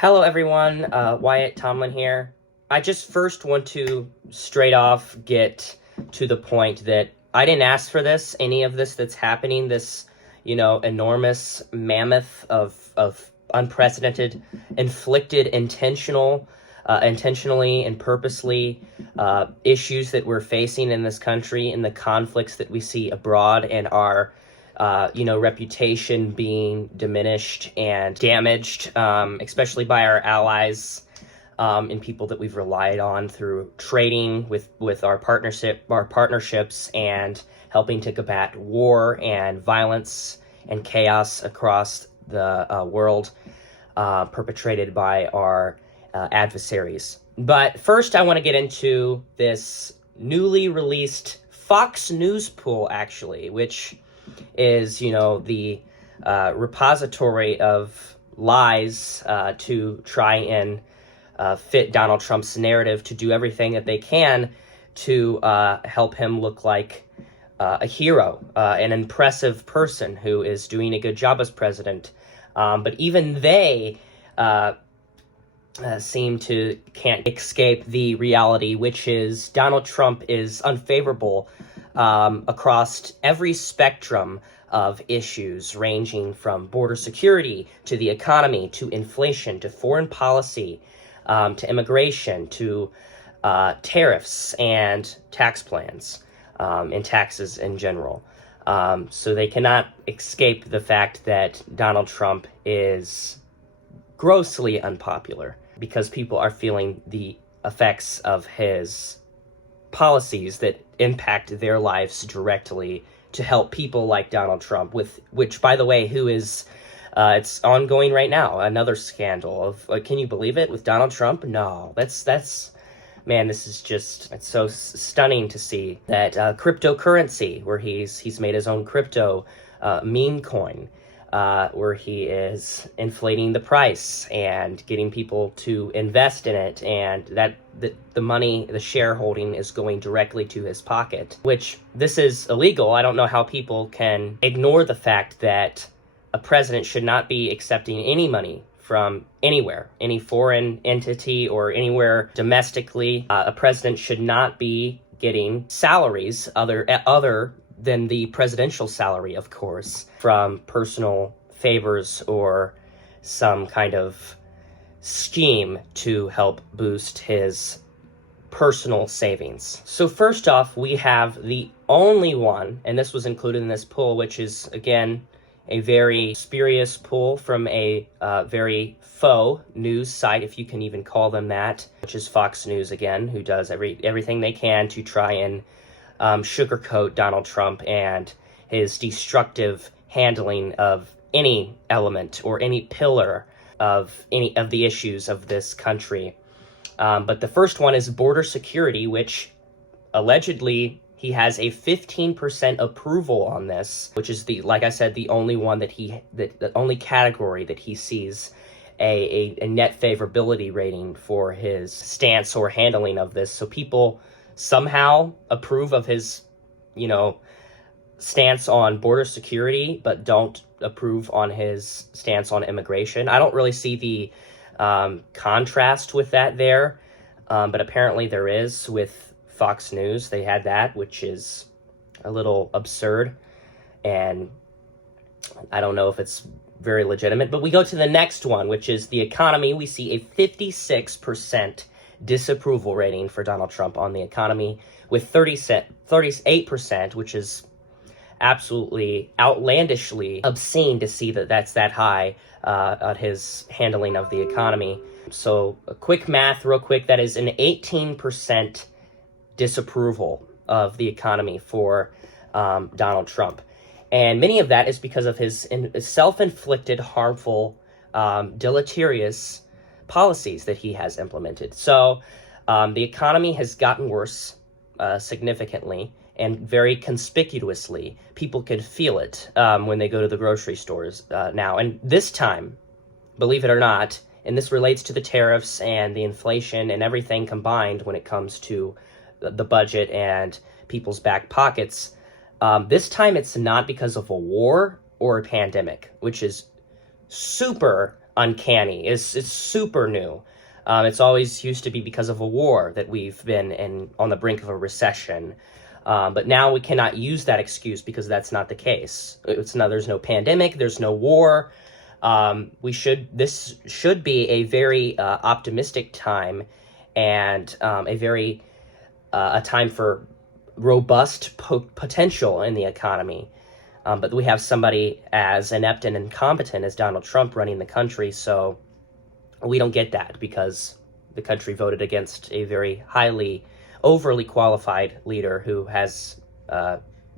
Hello everyone, Wyatt Tomlin here. I just first want to straight off get to the point that I didn't ask for this, any of this that's happening, this, enormous mammoth of unprecedented, inflicted, intentionally and purposely issues that we're facing in this country and the conflicts that we see abroad and our reputation being diminished and damaged, especially by our allies and people that we've relied on through trading with our partnerships and helping to combat war and violence and chaos across the world perpetrated by our adversaries. But first, I want to get into this newly released Fox News poll, actually, which is, the repository of lies to try and fit Donald Trump's narrative to do everything that they can to help him look like a hero, an impressive person who is doing a good job as president. But even they seem to can't escape the reality, which is Donald Trump is unfavorable across every spectrum of issues, ranging from border security to the economy to inflation to foreign policy to immigration to tariffs and tax plans and taxes in general. So they cannot escape the fact that Donald Trump is grossly unpopular because people are feeling the effects of his policies that impact their lives directly to help people like Donald Trump, which, by the way, who is, it's ongoing right now, another scandal of, can you believe it, with Donald Trump? No, that's, man, this is just, it's so stunning to see that cryptocurrency, where he's made his own crypto meme coin, where he is inflating the price and getting people to invest in it, and that the money, the shareholding, is going directly to his pocket, which this is illegal. I don't know how people can ignore the fact that a president should not be accepting any money from anywhere, any foreign entity or anywhere domestically. A president should not be getting salaries other than the presidential salary, of course, from personal favors or some kind of scheme to help boost his personal savings. So first off, we have the only one, and this was included in this poll, which is, again, a very spurious poll from a very faux news site, if you can even call them that, which is Fox News, again, who does everything they can to try and sugarcoat Donald Trump and his destructive handling of any element or any pillar of any of the issues of this country. But the first one is border security, which allegedly he has a 15% approval on this, which is like I said, the only one the only category that he sees a net favorability rating for his stance or handling of this. So people somehow approve of his, stance on border security, but don't approve on his stance on immigration. I don't really see the contrast with that there, but apparently there is with Fox News. They had that, which is a little absurd, and I don't know if it's very legitimate. But we go to the next one, which is the economy. We see a 56% disapproval rating for Donald Trump on the economy, with 38%, which is absolutely outlandishly obscene to see that's that high on his handling of the economy. So a quick math real quick, that is an 18% disapproval of the economy for Donald Trump. And many of that is because of his self-inflicted, harmful, deleterious policies that he has implemented. So the economy has gotten worse significantly and very conspicuously. People can feel it when they go to the grocery stores now. And this time, believe it or not, and this relates to the tariffs and the inflation and everything combined when it comes to the budget and people's back pockets, this time it's not because of a war or a pandemic, which is super uncanny. It's super new. It's always used to be because of a war that we've been on the brink of a recession. But now we cannot use that excuse because that's not the case. There's no pandemic, there's no war. This should be a very optimistic time, and a time for robust potential in the economy. But we have somebody as inept and incompetent as Donald Trump running the country, so we don't get that because the country voted against a very overly qualified leader who has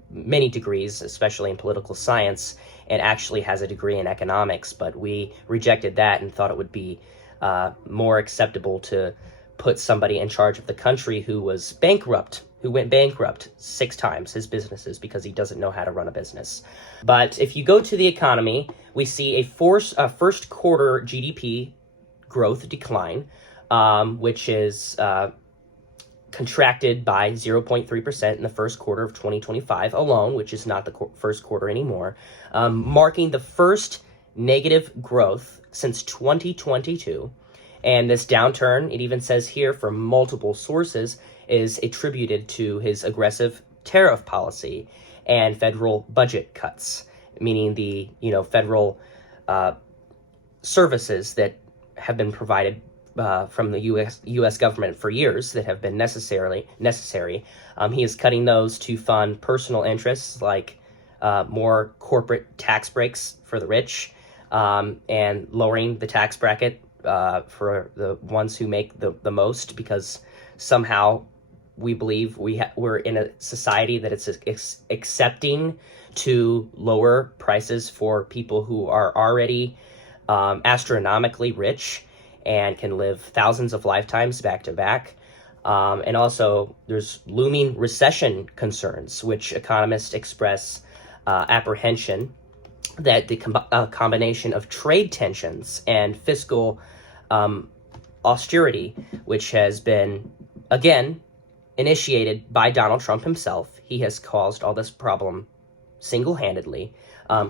many degrees, especially in political science, and actually has a degree in economics. But we rejected that and thought it would be more acceptable to put somebody in charge of the country who went bankrupt 6 times, his businesses, because he doesn't know how to run a business. But if you go to the economy, we see a first quarter GDP growth decline, which is contracted by 0.3% in the first quarter of 2025 alone, which is not the first quarter anymore, marking the first negative growth since 2022. And this downturn, it even says here from multiple sources, is attributed to his aggressive tariff policy and federal budget cuts, meaning the federal services that have been provided from the U.S. government for years that have been necessary. He is cutting those to fund personal interests like more corporate tax breaks for the rich, and lowering the tax bracket for the ones who make the most, because somehow we believe we're in a society that it's accepting to lower prices for people who are already astronomically rich and can live thousands of lifetimes back to back. And also there's looming recession concerns, which economists express apprehension that the combination of trade tensions and fiscal austerity, which has been, again, initiated by Donald Trump himself, he has caused all this problem single-handedly,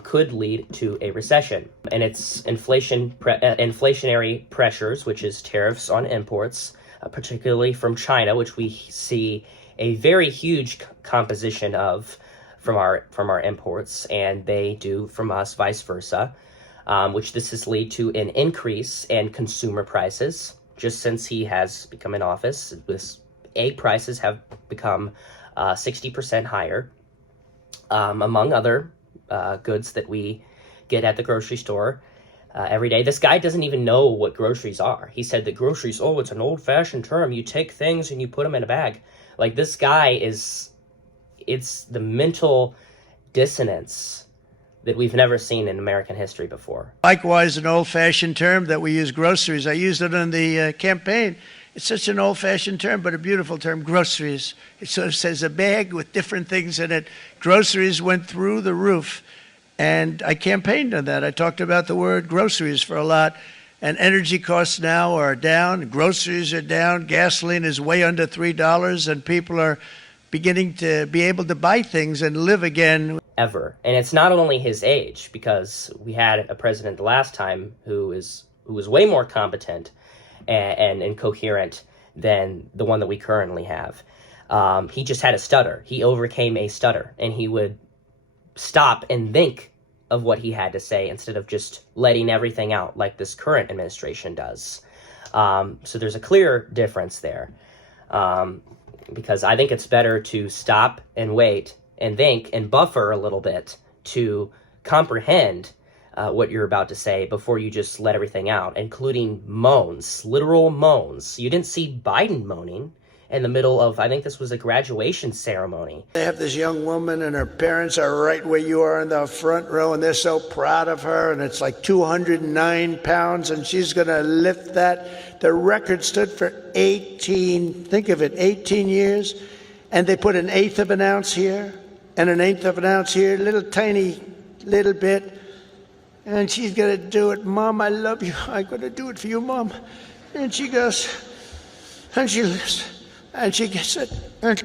could lead to a recession. And it's inflationary pressures, which is tariffs on imports, particularly from China, which we see a very huge composition of from our imports, and they do from us vice versa, which this has led to an increase in consumer prices. Just since he has become in office, egg prices have become 60% higher, among other goods that we get at the grocery store every day. This guy doesn't even know what groceries are. He said that groceries, it's an old-fashioned term. You take things and you put them in a bag. Like, this guy it's the mental dissonance that we've never seen in American history before. Likewise, an old-fashioned term that we use, groceries. I used it in the campaign. It's such an old-fashioned term, but a beautiful term, groceries. It sort of says a bag with different things in it. Groceries went through the roof, and I campaigned on that. I talked about the word groceries for a lot, and energy costs now are down, groceries are down, gasoline is way under $3, and people are beginning to be able to buy things and live again. Ever. And it's not only his age, because we had a president the last time who was way more competent and incoherent than the one that we currently have. He just had a stutter. He overcame a stutter, and he would stop and think of what he had to say instead of just letting everything out like this current administration does. So there's a clear difference there, because I think it's better to stop and wait and think and buffer a little bit to comprehend what you're about to say before you just let everything out, including moans, literal moans. You didn't see Biden moaning in the middle of, I think this was a graduation ceremony. They have this young woman, and her parents are right where you are in the front row, and they're so proud of her, and it's like 209 pounds, and she's going to lift that. The record stood for 18 years, and they put 1/8 of an ounce here and 1/8 of an ounce here, little tiny little bit. And she's going to do it. Mom, I love you. I'm going to do it for you, Mom. And she goes, and she lifts, and she gets it. And,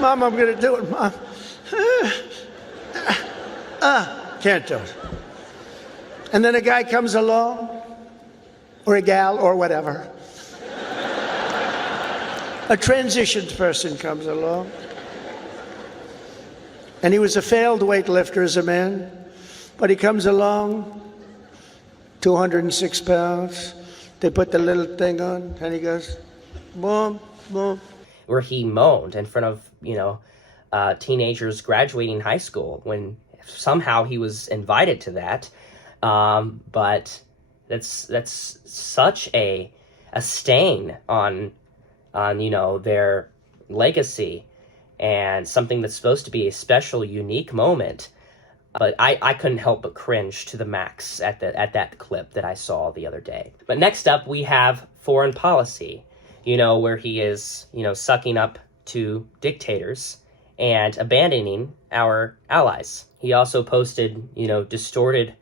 Mom, I'm going to do it, Mom. Can't do it. And then a guy comes along, or a gal, or whatever. A transitioned person comes along. And he was a failed weightlifter as a man, but he comes along, 206 pounds. They put the little thing on, and he goes, boom, boom. Where he moaned in front of, teenagers graduating high school when somehow he was invited to that. But that's such a stain on their legacy, and something that's supposed to be a special, unique moment. But I couldn't help but cringe to the max at that clip that I saw the other day. But next up, we have foreign policy, where he is, sucking up to dictators and abandoning our allies. He also posted, distorted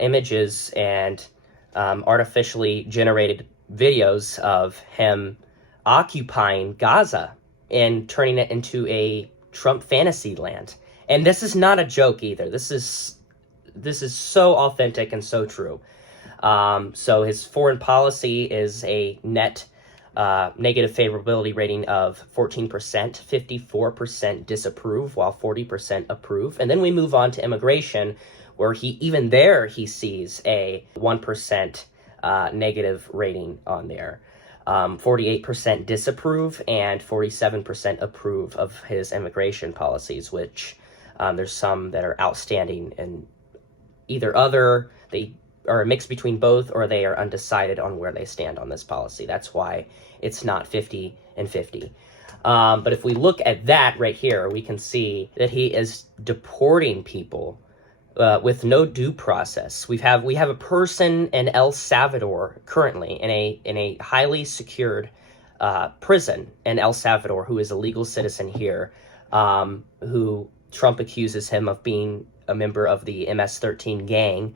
images and artificially generated videos of him occupying Gaza and turning it into a Trump fantasy land. And this is not a joke either. This is so authentic and so true. So his foreign policy is a net negative favorability rating of 14%, 54% disapprove, while 40% approve. And then we move on to immigration, where he sees a 1% negative rating on there. 48% disapprove and 47% approve of his immigration policies, which there's some that are outstanding and they are a mix between both, or they are undecided on where they stand on this policy. That's why it's not 50 and 50. But if we look at that right here, we can see that he is deporting people with no due process. We have a person in El Salvador currently in a highly secured prison in El Salvador, who is a legal citizen here, who Trump accuses him of being a member of the MS-13 gang,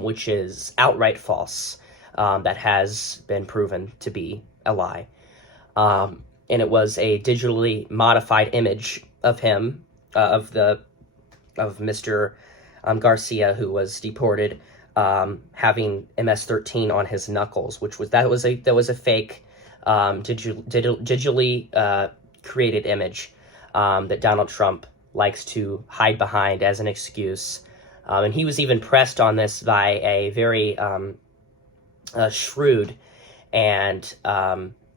which is outright false. That has been proven to be a lie. And it was a digitally modified image of him, of Mr. Garcia, who was deported, having MS-13 on his knuckles, which was a fake, digitally created image that Donald Trump likes to hide behind as an excuse. And he was even pressed on this by a very shrewd and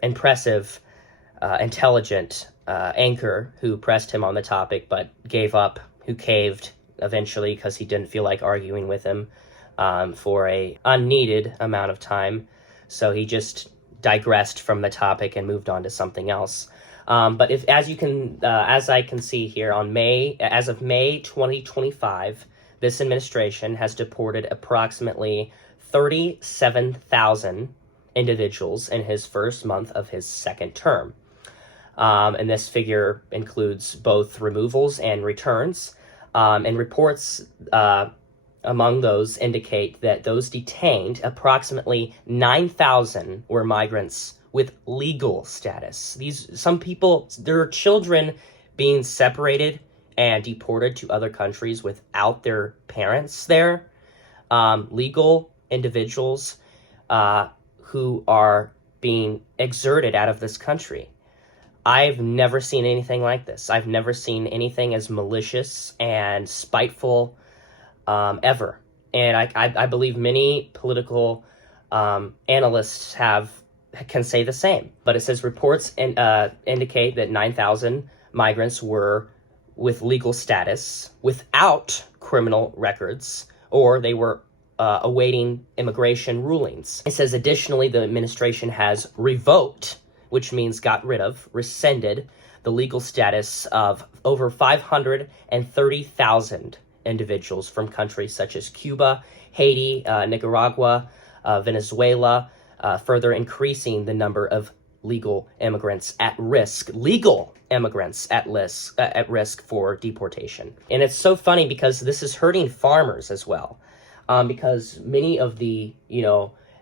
impressive, intelligent anchor who pressed him on the topic, but gave up, who caved eventually because he didn't feel like arguing with him for a unneeded amount of time. So he just digressed from the topic and moved on to something else. But as I can see here, as of May 2025, this administration has deported approximately 37,000 individuals in his first month of his second term. And this figure includes both removals and returns. And reports among those indicate that those detained, approximately 9,000 were migrants with legal status. There are children being separated and deported to other countries without their parents there. Legal individuals who are being exerted out of this country. I've never seen anything like this. I've never seen anything as malicious and spiteful ever. And I believe many political analysts can say the same. But it says reports indicate that 9,000 migrants were with legal status, without criminal records, or they were awaiting immigration rulings. It says additionally, the administration has revoked, which means got rid of, rescinded, the legal status of over 530,000 individuals from countries such as Cuba, Haiti, Nicaragua, Venezuela, further increasing the number of legal immigrants at risk for deportation. And it's so funny because this is hurting farmers as well, because many of the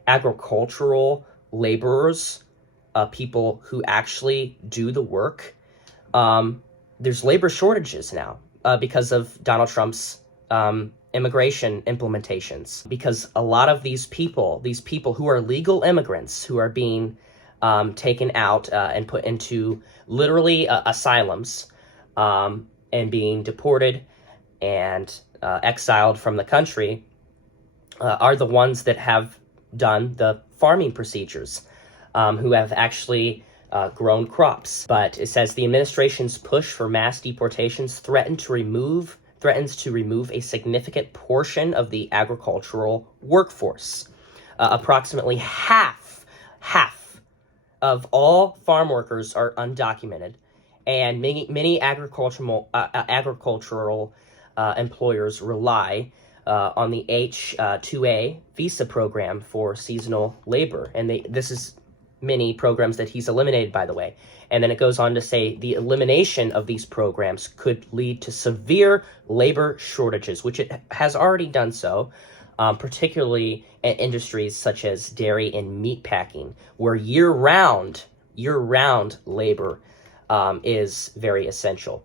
agricultural laborers, people who actually do the work, there's labor shortages now because of Donald Trump's immigration implementations, because a lot of these people who are legal immigrants who are being taken out and put into literally asylums and being deported and exiled from the country are the ones that have done the farming procedures, who have actually grown crops. But it says the administration's push for mass deportations threatens to remove a significant portion of the agricultural workforce. Approximately half of all farm workers are undocumented, and many agricultural employers rely on the H-2A visa program for seasonal labor. And this is many programs that he's eliminated, by the way. And then it goes on to say the elimination of these programs could lead to severe labor shortages, which it has already done so, particularly in industries such as dairy and meat packing, where year-round labor is very essential.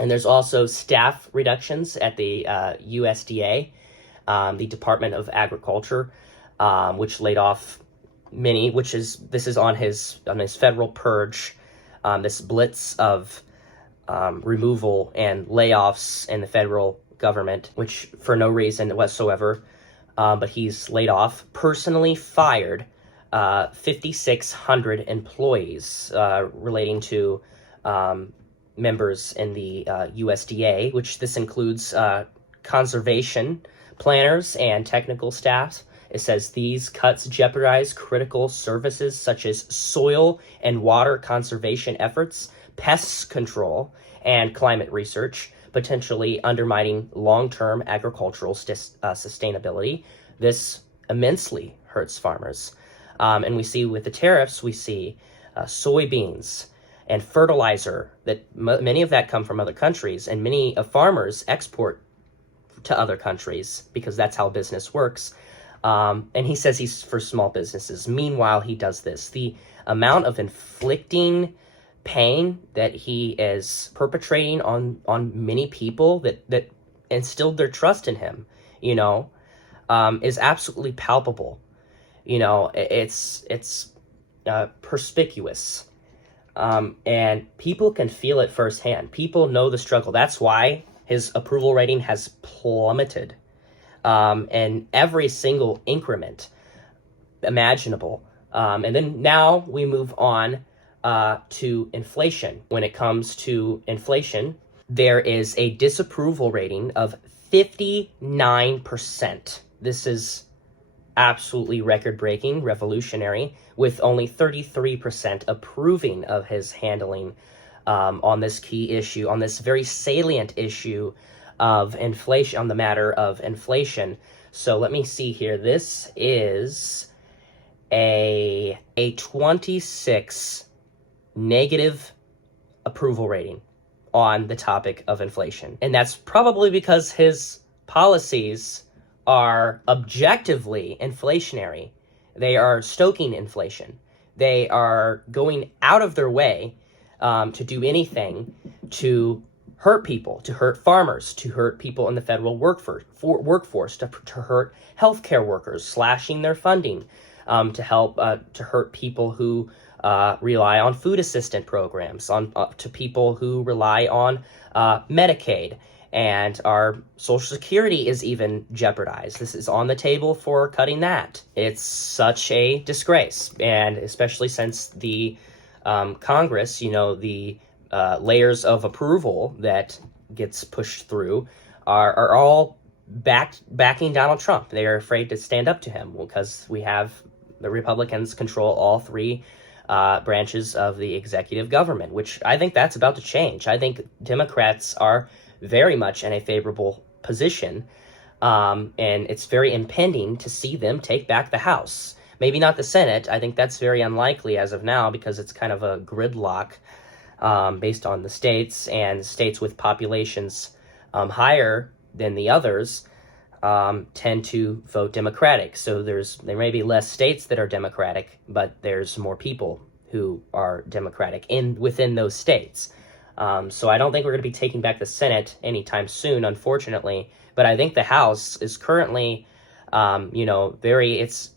And there's also staff reductions at the USDA, the Department of Agriculture, which laid off many. This is on his federal purge, this blitz of removal and layoffs in the federal government, which for no reason whatsoever. But he's laid off, personally fired 5,600 employees relating to members in the USDA, which this includes conservation planners and technical staff. It says these cuts jeopardize critical services such as soil and water conservation efforts, pest control, and climate research, potentially undermining long-term agricultural sustainability. This immensely hurts farmers. And we see with the tariffs, we see soybeans and fertilizer, that many of that come from other countries, and many farmers export to other countries because that's how business works. And he says he's for small businesses. Meanwhile, he does this. The amount of inflicting pain that he is perpetrating on many people that instilled their trust in him, is absolutely palpable. It's perspicuous. And people can feel it firsthand. People know the struggle. That's why his approval rating has plummeted in every single increment imaginable. And then now we move on to inflation. When it comes to inflation, there is a disapproval rating of 59%. This is absolutely record-breaking, revolutionary, with only 33% approving of his handling on this key issue, on this very salient issue of inflation, on the matter of inflation. So let me see here. This is a 26 negative approval rating on the topic of inflation. And that's probably because his policies are objectively inflationary. They are stoking inflation. They are going out of their way to do anything to hurt people, to hurt farmers, to hurt people in the federal workforce, to hurt healthcare workers, slashing their funding, to hurt people who rely on food assistance programs, to people who rely on Medicaid. And our Social Security is even jeopardized. This is on the table for cutting that. It's such a disgrace. And especially since the Congress, the layers of approval that gets pushed through are all backing Donald Trump. They are afraid to stand up to him because we have the Republicans control all three branches of the executive government, which I think that's about to change. I think Democrats are very much in a favorable position, and it's very impending to see them take back the House. Maybe not the Senate. I think that's very unlikely as of now because it's kind of a gridlock based on the states, and states with populations higher than the others tend to vote Democratic. So there may be less states that are Democratic, but there's more people who are Democratic within those states. So I don't think we're going to be taking back the Senate anytime soon, unfortunately. But I think the House is currently, it's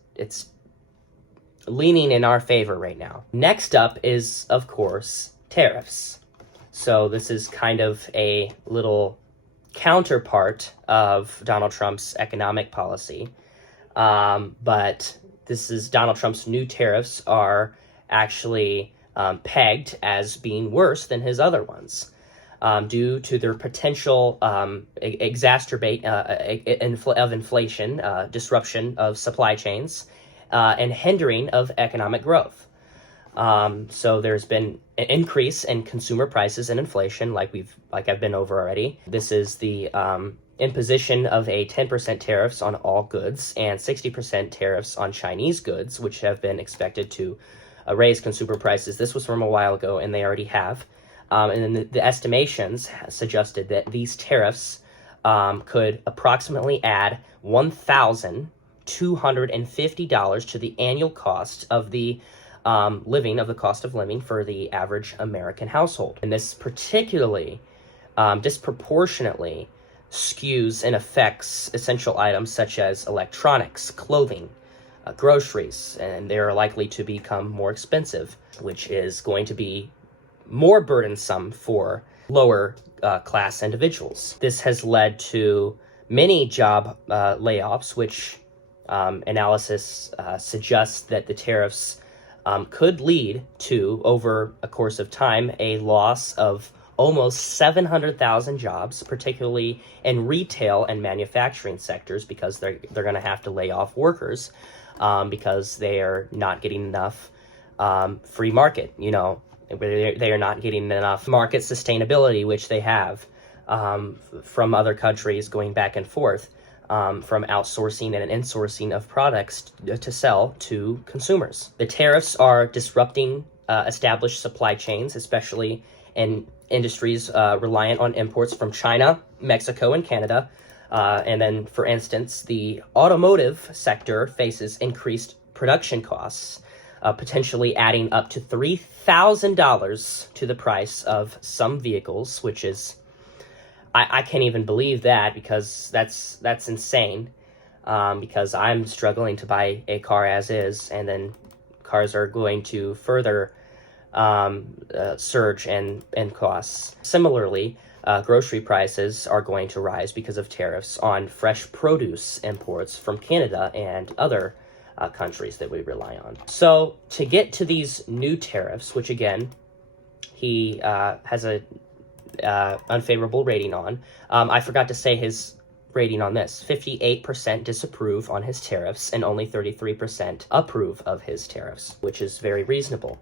leaning in our favor right now. Next up is, of course, tariffs. So this is kind of a little counterpart of Donald Trump's economic policy. But this is Donald Trump's new tariffs are actually pegged as being worse than his other ones due to their potential exacerbate of inflation, disruption of supply chains, and hindering of economic growth. So there's been an increase in consumer prices and inflation, like I've been over already. This is the imposition of a 10% tariffs on all goods and 60% tariffs on Chinese goods, which have been expected to raise consumer prices. This was from a while ago, and they already have. And then the estimations suggested that these tariffs could approximately add $1,250 to the annual cost of the cost of living for the average American household. And this particularly disproportionately skews and affects essential items such as electronics, clothing, groceries, and they're likely to become more expensive, which is going to be more burdensome for lower class individuals. This has led to many job layoffs, which analysis suggests that the tariffs could lead to, over a course of time, a loss of almost 700,000 jobs, particularly in retail and manufacturing sectors, because they're going to have to lay off workers because they are not getting enough free market. They are not getting enough market sustainability, which they have from other countries going back and forth, from outsourcing and insourcing of products to sell to consumers. The tariffs are disrupting established supply chains, especially in industries reliant on imports from China, Mexico, and Canada. And then, for instance, the automotive sector faces increased production costs, potentially adding up to $3,000 to the price of some vehicles, which is, I can't even believe that, because that's insane, because I'm struggling to buy a car as is, and then cars are going to further surge in costs. Similarly, grocery prices are going to rise because of tariffs on fresh produce imports from Canada and other countries that we rely on. So to get to these new tariffs, which again, he has a unfavorable rating on. I forgot to say his rating on this. 58% disapprove on his tariffs and only 33% approve of his tariffs, which is very reasonable.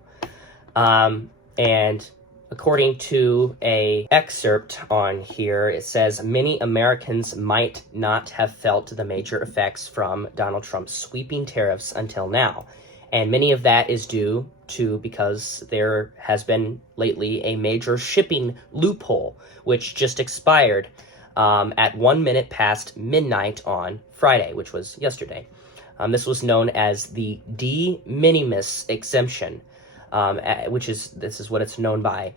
And according to a excerpt on here, it says many Americans might not have felt the major effects from Donald Trump's sweeping tariffs until now. And many of that is due to because there has been lately a major shipping loophole, which just expired at 1 minute past midnight on Friday, which was yesterday. This was known as the de minimis exemption, this is what it's known by,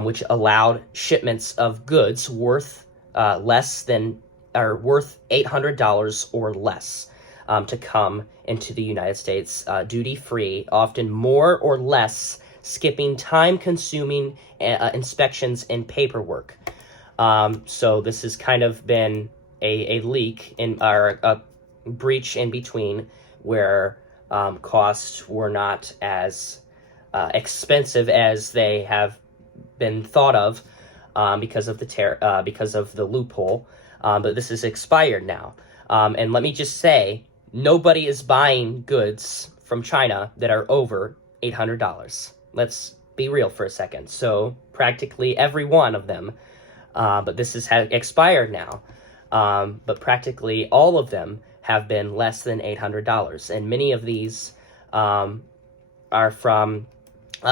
which allowed shipments of goods worth worth $800 or less to come into the United States duty-free, often more or less, skipping time-consuming inspections and paperwork. So this has kind of been a leak or a breach in between, where costs were not as expensive as they have been thought of because of the loophole. But this is expired now. And let me just say, nobody is buying goods from China that are over $800. Let's be real for a second. So practically every one of them, but this has expired now. But practically all of them have been less than $800. And many of these are from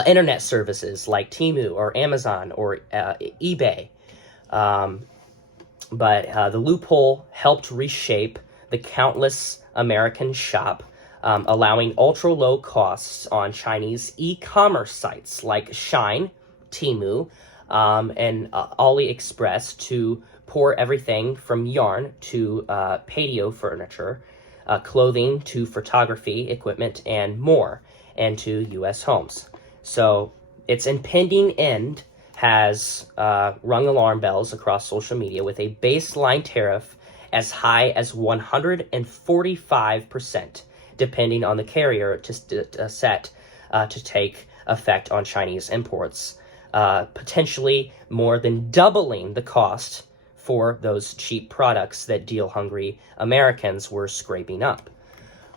internet services like Temu or Amazon or eBay. But the loophole helped reshape the countless American shop, allowing ultra-low costs on Chinese e-commerce sites like Shine, Temu, and AliExpress to pour everything from yarn to patio furniture, clothing to photography equipment, and more into U.S. homes. So its impending end has rung alarm bells across social media, with a baseline tariff as high as 145%, depending on the carrier set to take effect on Chinese imports, potentially more than doubling the cost for those cheap products that deal-hungry Americans were scraping up.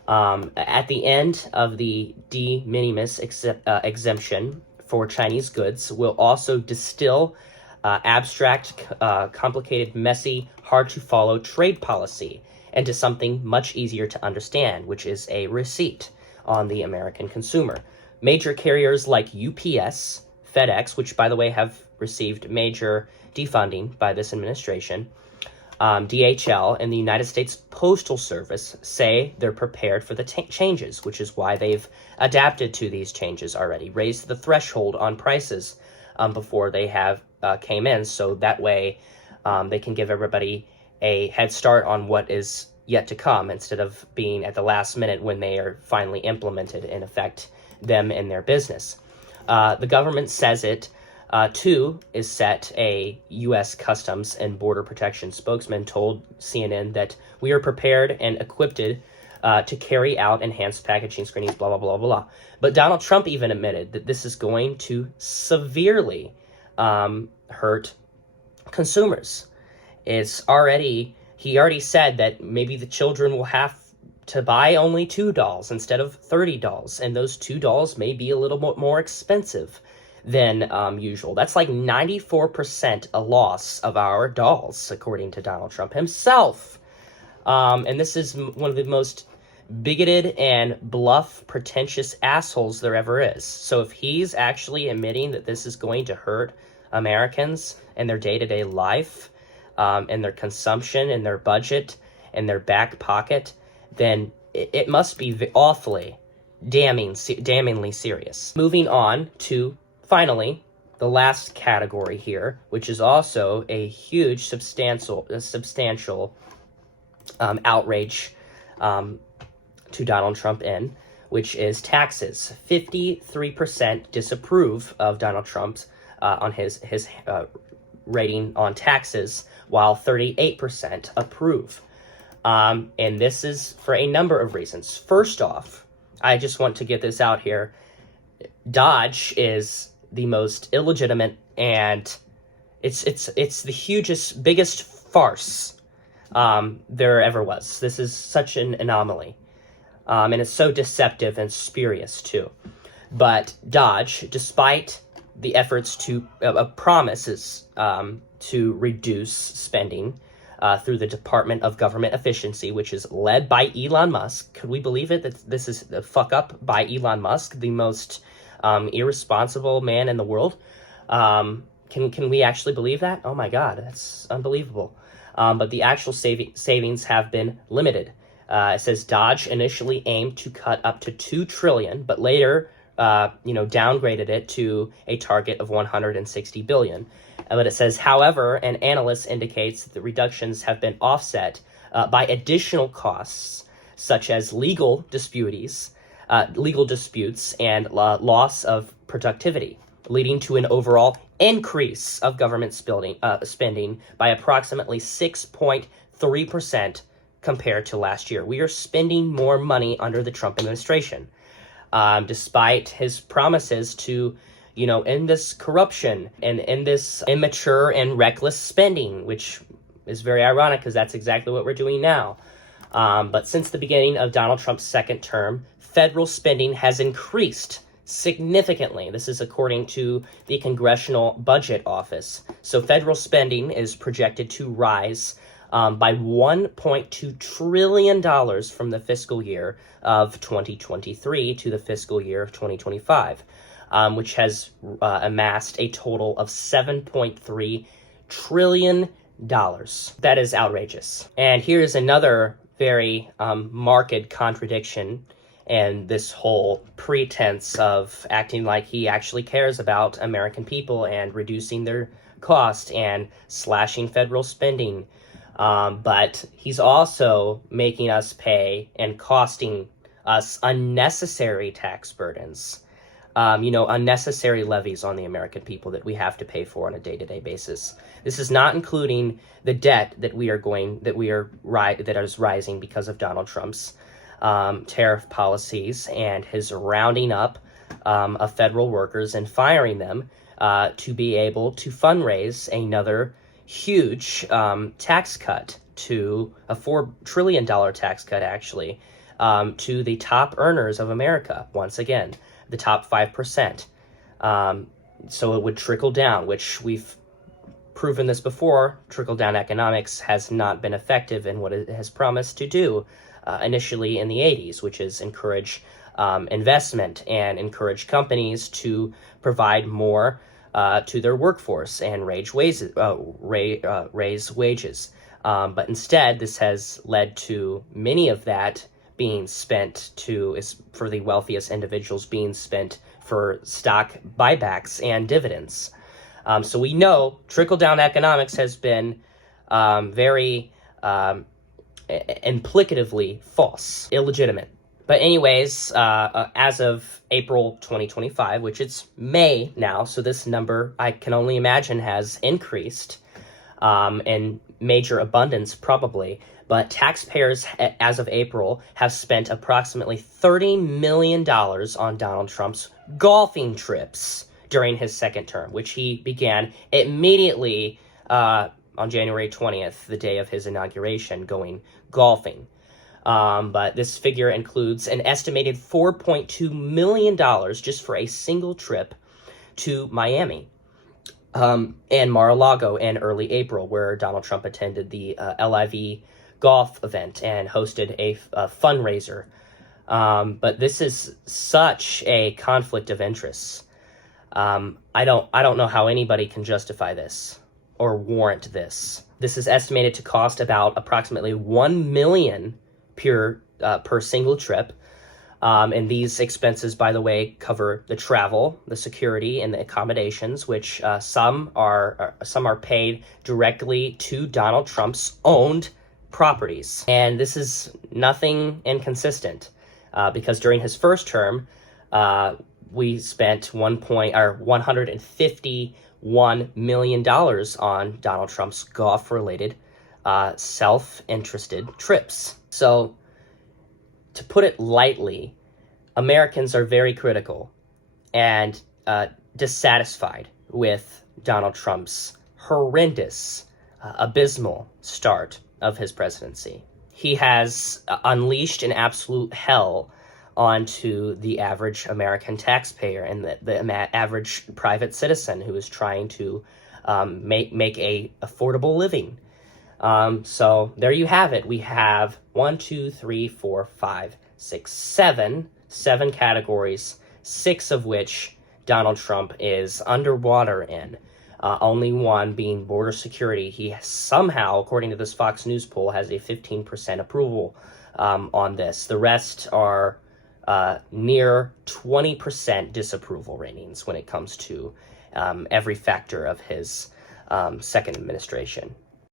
At the end of the de minimis exemption for Chinese goods will also distill abstract, complicated, messy, hard-to-follow trade policy into something much easier to understand, which is a receipt on the American consumer. Major carriers like UPS, FedEx, which, by the way, have received major defunding by this administration, DHL, and the United States Postal Service say they're prepared for the changes, which is why they've adapted to these changes already, raised the threshold on prices before they have came in, so that way they can give everybody a head start on what is yet to come, instead of being at the last minute when they are finally implemented and affect them in their business. The government says it too is set. A U.S. Customs and Border Protection spokesman told CNN that we are prepared and equipped to carry out enhanced packaging screenings, blah, blah, blah, blah. But Donald Trump even admitted that this is going to severely hurt consumers. He already said that maybe the children will have to buy only 2 dolls instead of 30 dolls, and those 2 dolls may be a little more expensive than usual. That's like 94% a loss of our dolls, according to Donald Trump himself. And this is one of the most bigoted and bluff, pretentious assholes there ever is. So if he's actually admitting that this is going to hurt Americans and their day-to-day life, and their consumption and their budget and their back pocket, then it must be awfully, damningly serious. Moving on to, finally, the last category here, which is also a huge, substantial outrage to Donald Trump in, which is taxes. 53% disapprove of Donald Trump's on his rating on taxes, while 38% approve. And this is for a number of reasons. First off, I just want to get this out here. Dodge is the most illegitimate, and it's the biggest farce there ever was. This is such an anomaly. And it's so deceptive and spurious too. But Dodge, despite the efforts to promises to reduce spending through the Department of Government Efficiency, which is led by Elon Musk. Could we believe it, that this is the fuck up by Elon Musk, the most irresponsible man in the world? Can we actually believe that? Oh my God, that's unbelievable. But the actual savings have been limited. It says Dodge initially aimed to cut up to $2 trillion, but later downgraded it to a target of $160 billion. But it says, however, an analyst indicates that the reductions have been offset by additional costs, such as legal disputes and loss of productivity, leading to an overall increase of government spending by approximately 6.3% compared to last year. We are spending more money under the Trump administration, despite his promises to end this corruption and end this immature and reckless spending, which is very ironic because that's exactly what we're doing now. But since the beginning of Donald Trump's second term, federal spending has increased significantly. This is according to the Congressional Budget Office. So federal spending is projected to rise by $1.2 trillion from the fiscal year of 2023 to the fiscal year of 2025. Which has amassed a total of $7.3 trillion. That is outrageous. And here's another very marked contradiction and this whole pretense of acting like he actually cares about American people and reducing their cost and slashing federal spending. But he's also making us pay and costing us unnecessary tax burdens, unnecessary levies on the American people that we have to pay for on a day-to-day basis. This is not including the debt that is rising because of Donald Trump's tariff policies and his rounding up of federal workers and firing them to be able to fundraise another huge tax cut, to a $4 trillion tax cut, actually, to the top earners of America, once again, the top 5%. So it would trickle down, which we've proven this before. Trickle-down economics has not been effective in what it has promised to do initially in the 80s, which is encourage investment and encourage companies to provide more to their workforce and raise wages. But instead, this has led to many of that being spent for the wealthiest individuals, being spent for stock buybacks and dividends. So we know trickle-down economics has been very implicatively false, illegitimate. But anyways, as of April 2025, which it's May now, so this number, I can only imagine, has increased in major abundance probably. But taxpayers, as of April, have spent approximately $30 million on Donald Trump's golfing trips during his second term, which he began immediately on January 20th, the day of his inauguration, going golfing. But this figure includes an estimated $4.2 million just for a single trip to Miami and Mar-a-Lago in early April, where Donald Trump attended the LIV golf event and hosted a fundraiser. But this is such a conflict of interests. I don't know how anybody can justify this or warrant this. This is estimated to cost about approximately $1 million per single trip. And these expenses, by the way, cover the travel, the security, and the accommodations, which some are paid directly to Donald Trump's owned properties. And this is nothing inconsistent, because during his first term, we spent $151 million on Donald Trump's golf-related self-interested trips. So, to put it lightly, Americans are very critical and dissatisfied with Donald Trump's horrendous, abysmal start of his presidency. He has unleashed an absolute hell onto the average American taxpayer and the average private citizen who is trying to make a affordable living. So there you have it. We have 7 categories, 6 of which Donald Trump is underwater in. Only one being border security. He somehow, according to this Fox News poll, has a 15% approval on this. The rest are near 20% disapproval ratings when it comes to every factor of his second administration.